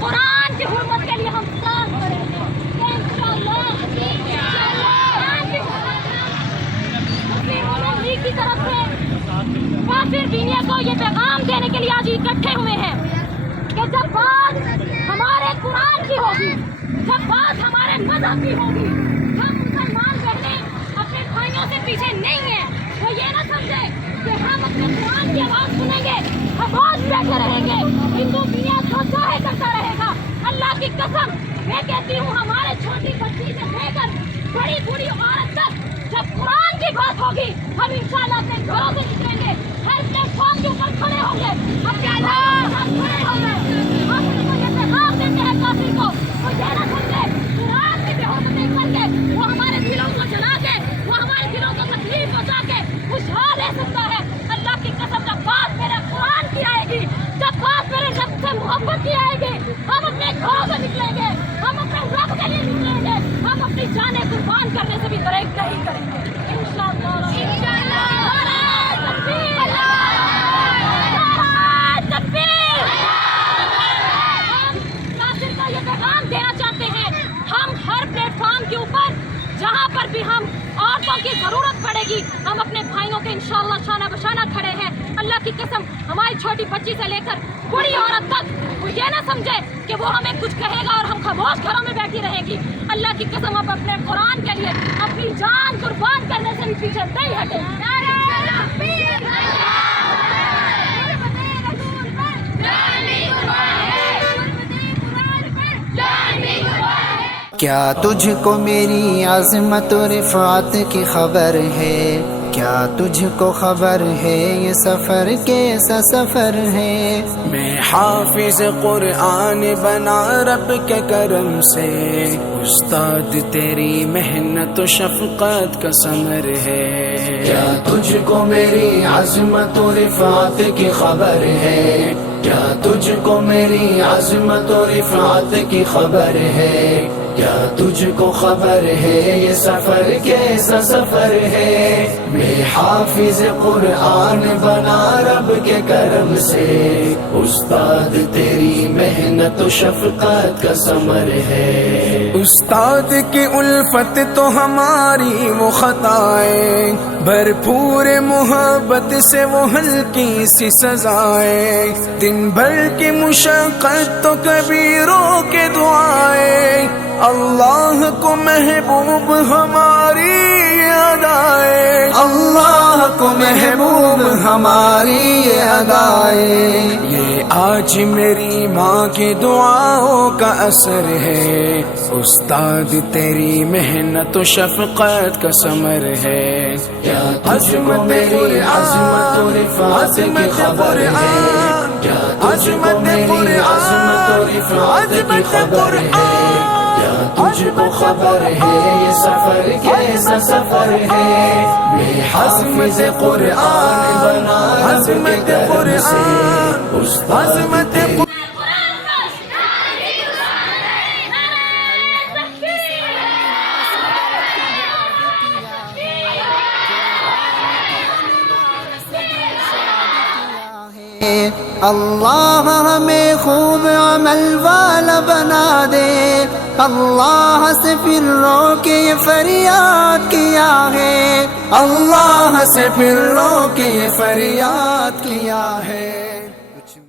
قرآن کی حرمت کے لیے ہم ساتھ کریں گے لیگ کی طرف سے کافر دینیا کو یہ پیغام دینے کے لیے آج اکٹھے ہوئے ہیں کہ جب بات ہمارے قرآن کی ہوگی، جب بات ہمارے مذہب کی ہوگی، ہم مسلمان بہنیں اپنے بھائیوں سے پیچھے نہیں ہیں۔ وہ یہ نہ سمجھے کہ ہم اپنے قرآن کی آواز سنیں گے، آواز بیٹھے رہیں گے، ہندو دنیا جو چاہے کرتا رہے گا۔ اللہ کی قسم میں کہتی ہوں، ہمارے چھوٹی بچی سے لے کر بڑی بوڑھی عورت تک جب قرآن کی بات ہوگی، ہم انشاءاللہ اپنے گھروں سے نکلیں گے، ہر پلیٹ فارم کے اوپر کھڑے ہوں گے، اپنے کھڑے ہوں گے۔ ہم ان کو یہ پیغام دیتے ہیں کافر کو، وہ یہ نہ سمجھے قرآن کی بے حرمتی کر کے وہ ہمارے دلوں کو جلا کے، وہ ہمارے دلوں کو تکلیف پہنچا کے خوشحال رہ سکتا ہے۔ اللہ کی قسم جب بات میرے قرآن کی آئے گی، جب بات میرے رب سے محبت کی آئے گی، ہم اپنے گھروں سے نکلیں گے، ہم اپنے رب کے لیے نکلیں گے، ہم اپنی جانیں قربان کرنے سے بھی گریز نہیں کریں گے انشاءاللہ۔ دینا چاہتے ہیں، ہم ہر پلیٹ فارم کے اوپر جہاں پر بھی ہم عورتوں کی ضرورت پڑے گی، ہم اپنے بھائیوں کے انشاءاللہ شانہ بشانہ کھڑے ہیں۔ اللہ کی قسم ہماری چھوٹی بچی سے لے کر بڑی عورت تک وہ یہ نہ سمجھے کہ وہ ہمیں کچھ کہے گا اور ہم خاموش گھروں میں بیٹھی رہیں گی۔ اللہ کی قسم اب اپنے قرآن کے لیے اپنی جان قربان کرنے سے بھی پیچھے نہیں ہٹے۔ کیا تجھ کو میری عظمت و رفعت کی خبر ہے؟ کیا تجھ کو خبر ہے یہ سفر کیسا سفر ہے؟ میں حافظ قرآن بنا رب کے کرم سے، استاد تیری محنت و شفقت کا ثمر ہے۔ کیا تجھ کو میری عظمت و رفعت کی خبر ہے؟ کیا تجھ کو میری عظمت و رفعت کی خبر ہے؟ کیا تجھ کو خبر ہے یہ سفر کیسا سفر ہے؟ میں حافظ قرآن بنا رب کے کرم سے، استاد تیری محنت و شفقت کا ثمر ہے۔ استاد کی الفت تو ہماری وہ خطائیں، بھرپور محبت سے وہ ہلکی سی سزائیں، دن بھر کی مشقت تو کبھی رو کے دعائیں، اللہ کو محبوب ہماری ادائیں، اللہ کو محبوب ہماری ادائیں۔ یہ آج میری ماں کی دعاؤں کا اثر ہے، استاد تیری محنت و شفقت کا ثمر ہے۔ کیا تجھ کو میری عظمت و رفعت کی خبر ہے؟ کیا تجھ کو میری عظمت و رفعت کی خبر ہے؟ کیا تجھ کو خبر ہے یہ سفر کیسا سفر ہے؟ میں حافظ قرآن بنا رب کے کرم سے، استاد تیری اللہ ہمیں خوب عمل والا بنا دے، اللہ سے پھر رو کے یہ فریاد کیا ہے، اللہ سے پھر رو کے یہ فریاد کیا ہے۔